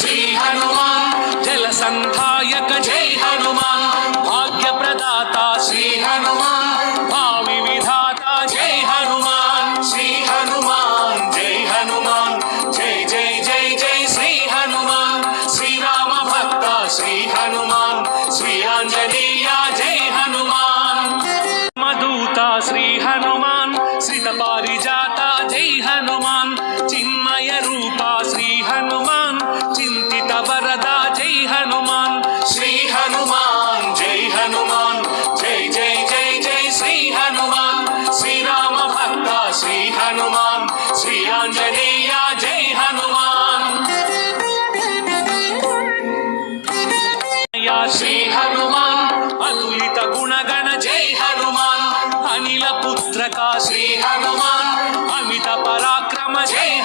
श्री हनुमान, जल संधायक जय हनुमान, भाग्य प्रदाता श्री हनुमान, भावी विधाता जय हनुमान, श्री हनुमान जय हनुमान, जय जय जय जय श्री हनुमान, श्री राम भक्त श्री हनुमान, श्री आंजनेय जय हनुमान, मधुता श्री हनुमान, श्रित पारिजाता जय हनुमान, चिन्मय रूपा श्री हनुमान, चिंतित वरदा जय हनुमान, श्री हनुमान जय हनुमान, जय जय जय जय श्री हनुमान, श्री राम भक्त श्री हनुमान, श्री आंजनेय जय हनुमान, श्री हनुमान, अतुलित गुणगण जय हनुमान, अनिल पुत्र का श्री हनुमान, अमित पराक्रम जय